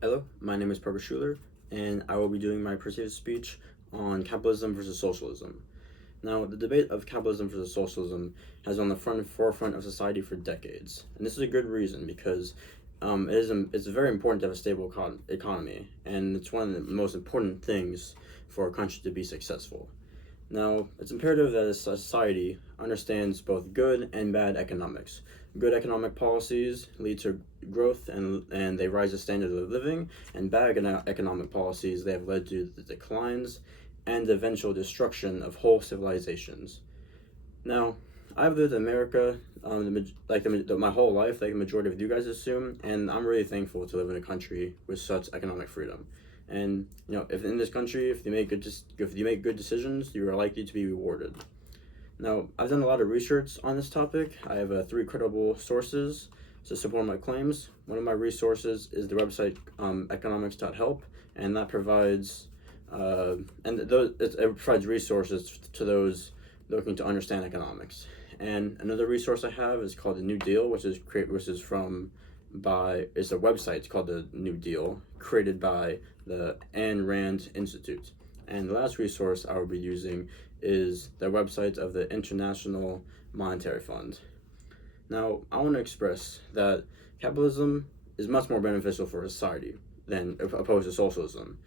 Hello, my name is Parker Schuler, and I will be doing my perceived speech on capitalism versus socialism. Now, the debate of capitalism versus socialism has been on the forefront of society for decades, and this is a good reason because it's very important to have a stable economy, and it's one of the most important things for a country to be successful. Now, it's imperative that a society understands both good and bad economics. Good economic policies lead to growth and they rise the standard of living, and bad economic policies they have led to the declines and the eventual destruction of whole civilizations. Now, I've lived in America my whole life, like the majority of you guys assume, and I'm really thankful to live in a country with such economic freedom. And if in this country, if you make good decisions, you are likely to be rewarded. Now, I've done a lot of research on this topic. I have three credible sources to support my claims. One of my resources is the website economics.help, and that provides it provides resources to those looking to understand economics. And another resource I have is called the New Deal, which is it's a website. It's called the New Deal, created by the Ayn Rand Institute. And the last resource I will be using is the website of the International Monetary Fund. Now, I want to express that capitalism is much more beneficial for society than opposed to socialism,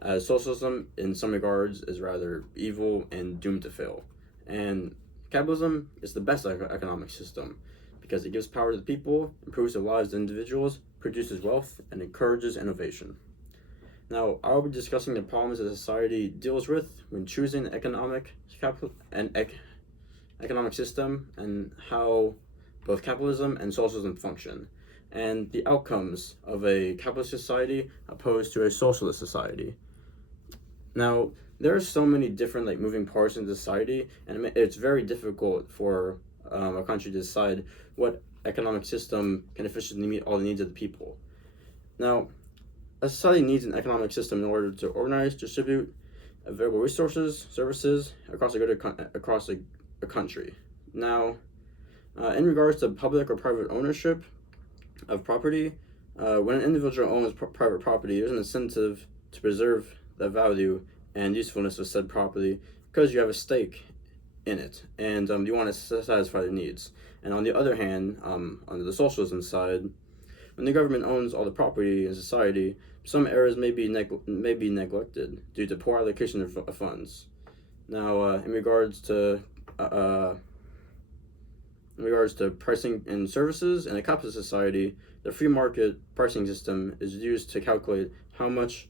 as socialism, in some regards, is rather evil and doomed to fail. And capitalism is the best economic system because it gives power to the people, improves the lives of individuals, produces wealth, and encourages innovation. Now, I will be discussing the problems that society deals with when choosing the economic system and how both capitalism and socialism function, and the outcomes of a capitalist society opposed to a socialist society. Now, there are so many different moving parts in society, and it's very difficult for a country to decide what economic system can efficiently meet all the needs of the people. Now, a society needs an economic system in order to organize, distribute available resources, services across a country. Now, in regards to public or private ownership of property, when an individual owns private property, there's an incentive to preserve the value and usefulness of said property because you have a stake in it, and you want to satisfy their needs. And on the other hand, on the socialism side, when the government owns all the property in society, some areas may be neglected due to poor allocation of funds. Now, in regards to pricing and services in a capitalist society, the free market pricing system is used to calculate how much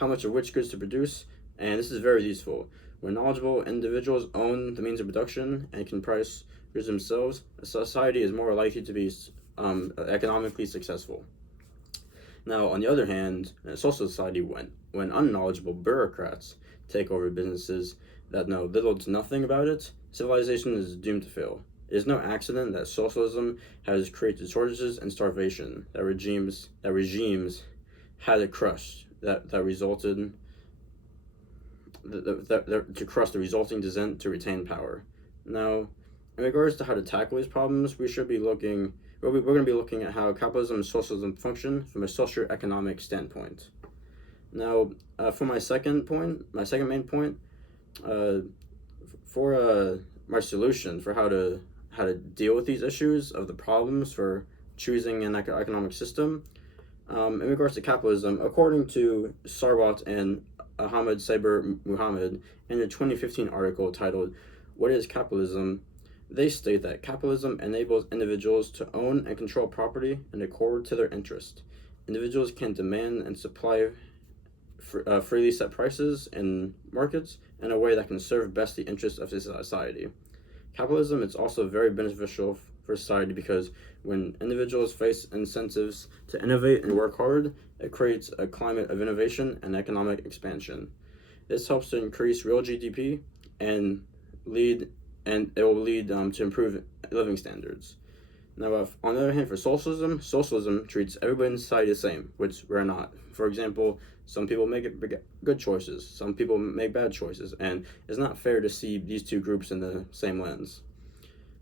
of which goods to produce, and this is very useful. When knowledgeable individuals own the means of production and can price goods themselves, a society is more likely to be economically successful. Now, on the other hand, in a social society, when unknowledgeable bureaucrats take over businesses that know little to nothing about it, civilization is doomed to fail. It is no accident that socialism has created shortages and starvation that regimes had to crush to crush the resulting descent to retain power. Now, in regards to how to tackle these problems, we're going to be looking at how capitalism and socialism function from a socio-economic standpoint. Now, for my second main point, for my solution for how to deal with these issues of the problems for choosing an economic system, in regards to capitalism, according to Sarwat and Ahmed Saber Muhammad in a 2015 article titled "What is Capitalism?" They state that capitalism enables individuals to own and control property in accord to their interest. Individuals can demand and supply freely set prices in markets in a way that can serve best the interests of society. Capitalism is also very beneficial for society because when individuals face incentives to innovate and work hard, it creates a climate of innovation and economic expansion. This helps to increase real GDP and it will lead to improved living standards. Now, on the other hand, for socialism treats everybody in society the same, which we're not. For example, some people make good choices, some people make bad choices, and it's not fair to see these two groups in the same lens.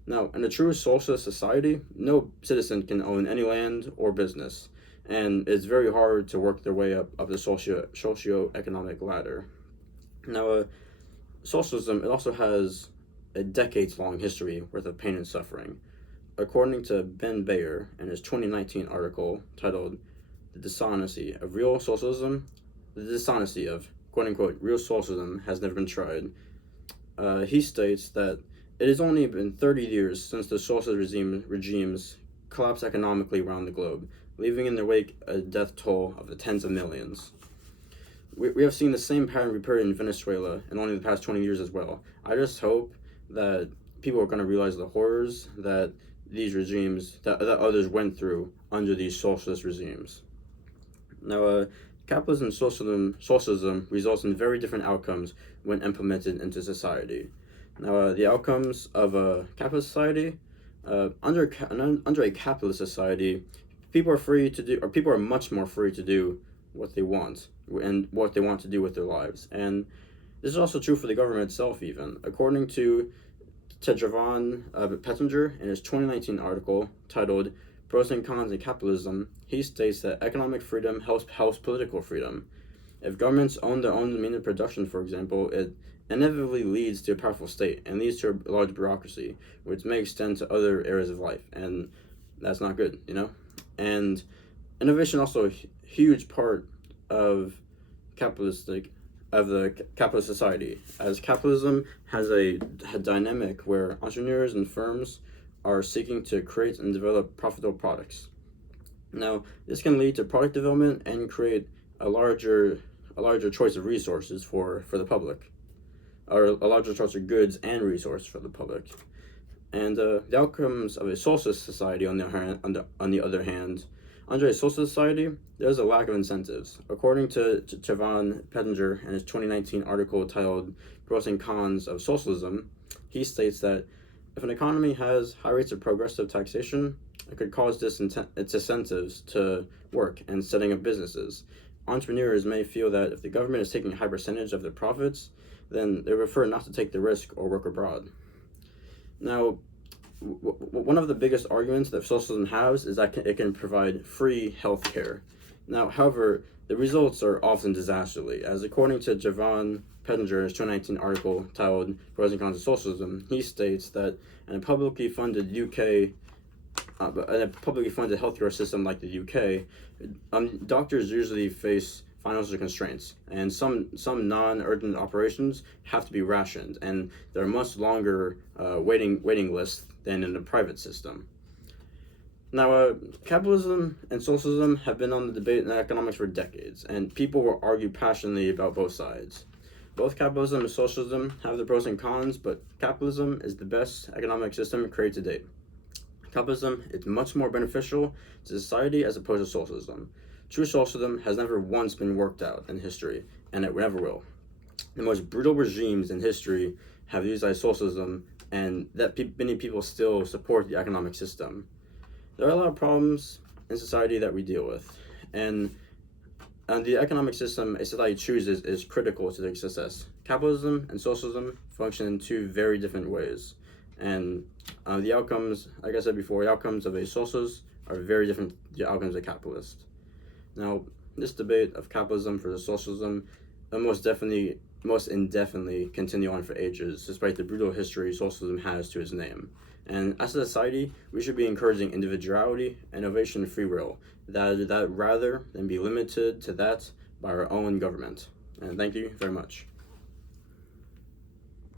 Now, in a true socialist society, no citizen can own any land or business, and it's very hard to work their way up the socio-economic ladder. Now, socialism, it also has a decades-long history worth of pain and suffering. According to Ben Bayer in his 2019 article titled "The Dishonesty of Real Socialism," the dishonesty of quote-unquote real socialism has never been tried. He states that it has only been 30 years since the socialist regimes collapsed economically around the globe, leaving in their wake a death toll of the tens of millions. We have seen the same pattern repeated in Venezuela in only the past 20 years as well. I just hope that people are going to realize the horrors that these regimes, that others went through under these socialist regimes. Now, capitalism and socialism results in very different outcomes when implemented into society. Now, the outcomes of a capitalist society, under a capitalist society, people are much more free to do what they want and what they want to do with their lives. And this is also true for the government itself, even. According to Javon Pettinger in his 2019 article titled "Pros and Cons of Capitalism," he states that economic freedom helps political freedom. If governments own their own means of production, for example, it inevitably leads to a powerful state and leads to a large bureaucracy, which may extend to other areas of life, and that's not good, you know? And innovation also a huge part of the capitalist society, as capitalism has a dynamic where entrepreneurs and firms are seeking to create and develop profitable products. Now, this can lead to product development and create a larger choice of resources for the public, or a larger choice of goods and resources for the public. And the outcomes of a socialist society, on the other hand, under a socialist society, there's a lack of incentives. According to Javon Pettinger in his 2019 article titled "Pros and Cons of Socialism," he states that if an economy has high rates of progressive taxation, it could cause its incentives to work and setting up businesses. Entrepreneurs may feel that if the government is taking a high percentage of their profits, then they prefer not to take the risk or work abroad. Now, one of the biggest arguments that socialism has is that it can provide free health care. Now, however, the results are often disastrous, as according to Javon Pettinger's 2019 article titled "Pros and Cons of Socialism," he states that in a publicly funded healthcare system like the UK, doctors usually face financial constraints, and some non-urgent operations have to be rationed, and there are much longer waiting lists than in the private system. Now, capitalism and socialism have been on the debate in economics for decades, and people will argue passionately about both sides. Both capitalism and socialism have their pros and cons, but capitalism is the best economic system created to date. Capitalism is much more beneficial to society as opposed to socialism. True socialism has never once been worked out in history, and it never will. The most brutal regimes in history have utilized socialism, and that many people still support the economic system. There are a lot of problems in society that we deal with, and the economic system a society chooses is critical to their success. Capitalism and socialism function in two very different ways, and the outcomes, like I said before, the outcomes of a socialist are very different from the outcomes of a capitalist. Now, this debate of capitalism versus socialism will most indefinitely continue on for ages, despite the brutal history socialism has to its name. And as a society, we should be encouraging individuality, innovation, and free will, that rather than be limited to that by our own government. And thank you very much.